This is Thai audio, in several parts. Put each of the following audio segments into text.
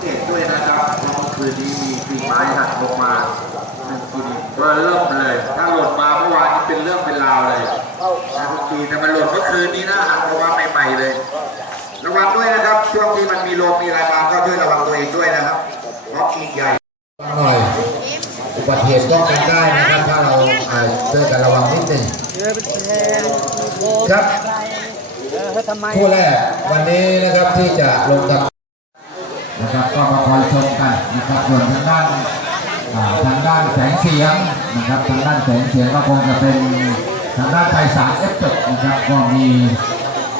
เกตด้วยนะครับเพราะเมื่อคืนนี้มีกิ่งไม้หักลงมาหนึ่งกิ่งเริ่มเลย ถ้าหล่นมาเมื่อวานนี้เป็นเรื่องเป็นราวเลยนะทุกทีแต่มันหล่นเมื่อคืนนี้นะหักลงมาใหม่ๆเลย ระวังด้วยนะครับ ช่วงที่มันมีลมมีอะไรมาก็ช่วยระวังตัวเองด้วยนะครับ เพราะกิ่งใหญ่หน่อยอุบัติเหตุก็เป็นได้นะครับ ถ้าเราอ่าช่วยกันระวังนิดหนึงครับคู่แรกวันนี้นะครับที่จะลงกับ นะครับก็มาคอยชมกันนะครับส่วนทางด้านทางด้านแสงเสียงนะครับทางด้านแสงเสียงก็คงจะเป็นทางด้านไพศาลเอฟเฟกต์นะครับก็มี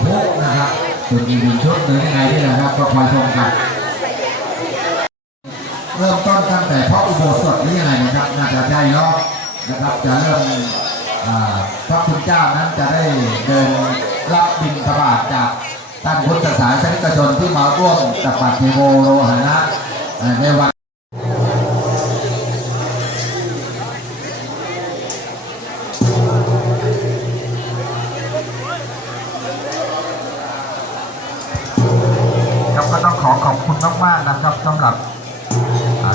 ทุกนะครับส่วนอีกหนึ่งชุดหนึ่งยังไงนี่นะครับก็คอยชมกันเริ่มต้นตั้งแต่พระอุโบสถหรือยังไงนะครับน่าจะใช่เนาะนะครับจะเริ่มพระคุณเจ้านั้นจะได้เดินรับบิณฑบาตจาก ท่านพุทธศาสนิกชนที่มาร่วมกับปัตเทโวโรหณะในวันครับก็ต้องขอขอบคุณมากๆนะครับสำหรับ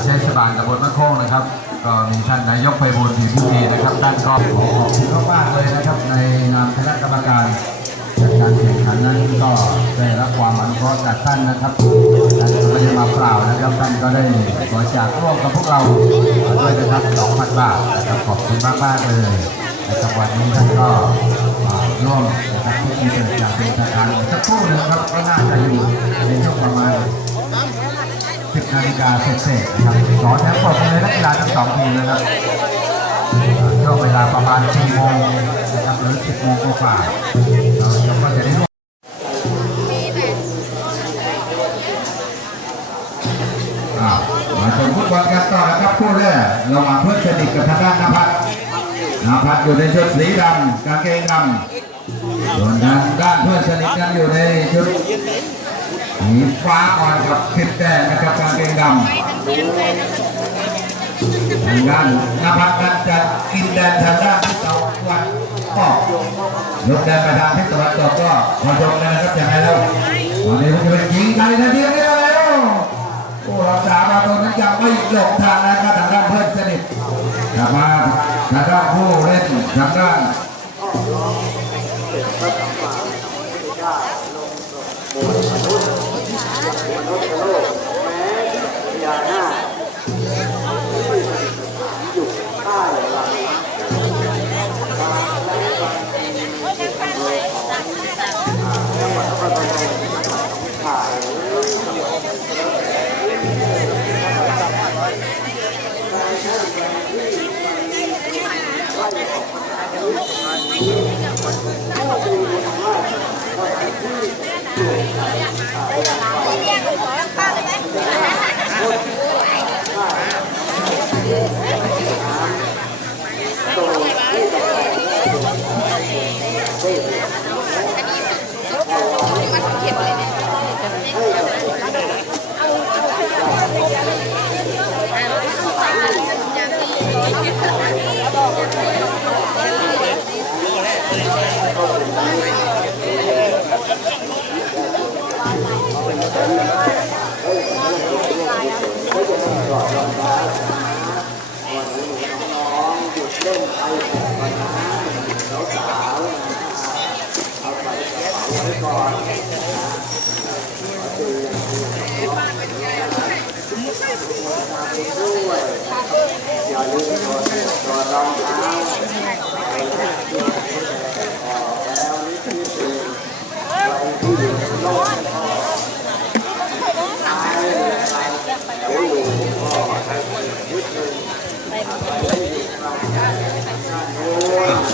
เทศบาลตำบลมะโค้งนะครับ ก็มีท่านนายกไพบูลย์ศรีพิธีนะครับท่านก็ขอขอบคุณมากๆเลยนะครับ ในนามคณะกรรมการ การแข่งขันนั้นก็ได้รับความอนุเคราะห์จากท่านนะครับท่านก็ไม่ได้มาเปล่านะครับท่านก็ได้บริจาคร่วมกับพวกเราด้วยนะครับ2,000 บาทนะครับขอบคุณมากๆเลยนะครับวันนี้ท่านก็ร่วมนะครับที่มีเกิดจากเป็นทางการสักครู่นึงครับก็น่าจะอยู่ในช่วงประมาณ10นาฬิกาเศษๆนะครับขอแถมปรบมือนักกีฬาทั้งสองทีมนะครับช่วงเวลาประมาณ4โมงนะครับหรือ10โมงกว่าเราจะ บอลกันต่อนะครับคู่แรกระหว่างเพื่อนสนิทกับทางด้านนภัสนภัสอยู่ในชุดสีดำกางเกงดำส่วนทางด้านเพื่อนสนิทนั้นอยู่ในชุดสีฟ้าอ่อนกับเพชรแดงนะครับกางเกงดำทางด้านนภัสนั้นจะกินแดนทางด้านทิศตะวันออกยกแดนไปทางทิศตะวันตกก็พอชมกันนะครับอย่างไรแล้วตอนนี้มันจะเป็นยิงไกลนาทีนี้แล้ว โอ้รักษาตูนั้ยังไม่หลงทางนะครับทางด้านเพื่อนสนิทกลับมาทางด้านผู้เล่นทางด้าน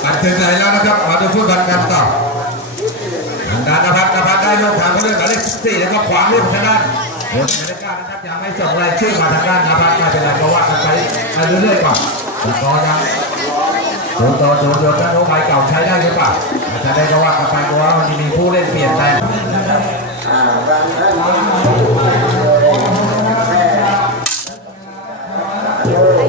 กันถึงไหนแล้วนะครับมาดูฟุตบอลกันต่อทางด้านนภัสนภัสได้ยกทางเรื่องหมายเลขสี่แล้วก็ขวางลูกทางด้านโอ้ยหมายเลขเก้านะครับยังไม่ส่งรายชื่อมาทางด้านนภัสม่เป็นไรก็ว่ากันไปเรื่อยๆก่อนแล้วก็ยังดูต่อดูดูท่านโอ้ใบเก่าใช้ได้หรือเปล่าถ้าได้ก็ว่ากันไปเพราะว่ามันมีผู้เล่นเปลี่ยนแปลงแล้ว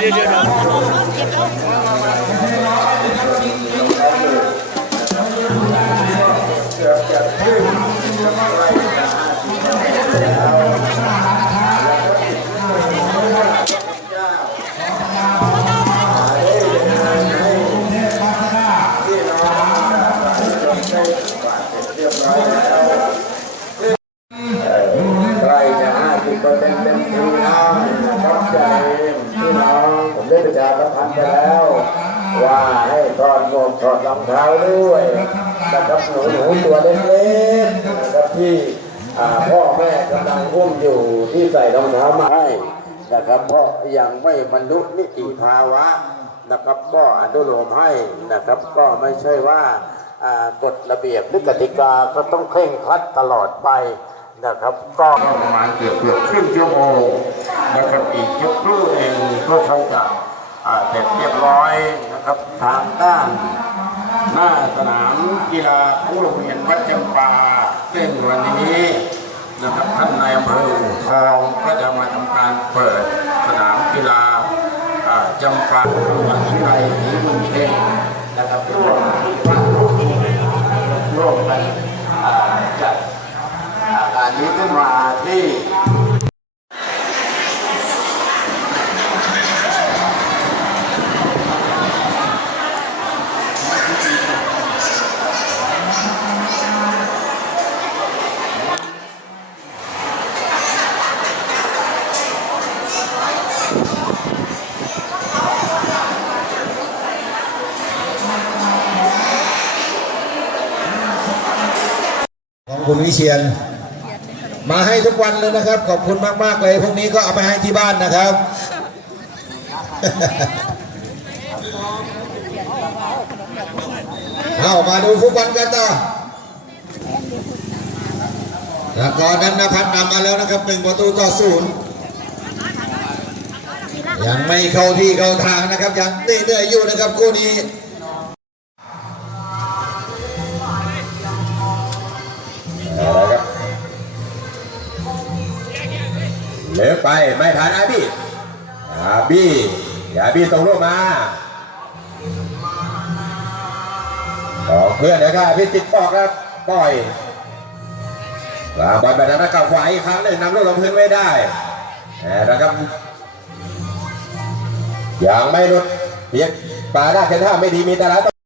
เดี๋ รองเท้าด้วยนะครับหนูหนูๆตัวเล็กๆนะครับที่พ่อแม่กำลังอุ้มอยู่ที่ใส่รองเท้ามาให้นะครับเพราะยังไม่บรรลุนิติภาวะนะครับก็อนุโลมให้นะครับก็ไม่ใช่ว่ากฎระเบียบหรือกติกาก็ต้องเคร่งครัดตลอดไปนะครับก็ประมาณเกือบเกือบครึ่งชั่วโมงนะครับอีกยุคครู่เองก็คงจะอ่า เสร็จเรียบร้อยนะครับทางด้านหน้าสนามกีฬาของโรงเรียนวัดจำปาซึ่งวันนี้นะครับท่านนายอำเภออู่ทองก็จะมาทำการเปิดสนามกีฬาจำปาจังหวัดวิไลศรีเมืองเองนะครับร่วมร่วมกันจัดอ่างานนี้ขึ้นมาที่ คุณวิเชียน มาให้ทุกวันเลยนะครับ ขอบคุณมากๆเลยพรุ่งนี้ก็เอาไปให้ที่บ้านนะครับ เอามาดูฟุตบอลกันต่อแล้วก็นันนพัฒน์นำมาแล้วนะครับหนึ่งประตูต่อศูนย์ยังไม่เข้าที่เข้าทางนะครับยังเรื่อยๆอยู่นะครับคู่นี้ เลือไปไม่ทันอาบี้อาบี้อาบี้ส่งลูกมาของเพื่อนนะครับพิจิตบอกครับปล่อยวางบอลไปทางนักกับขวาอีกครั้งหนึ่งนำลูกลงพื้นไว้ได้นะครับอยังไม่หลุดเพียงปาได้แค่ท่าไม่ดีมีแต่ละ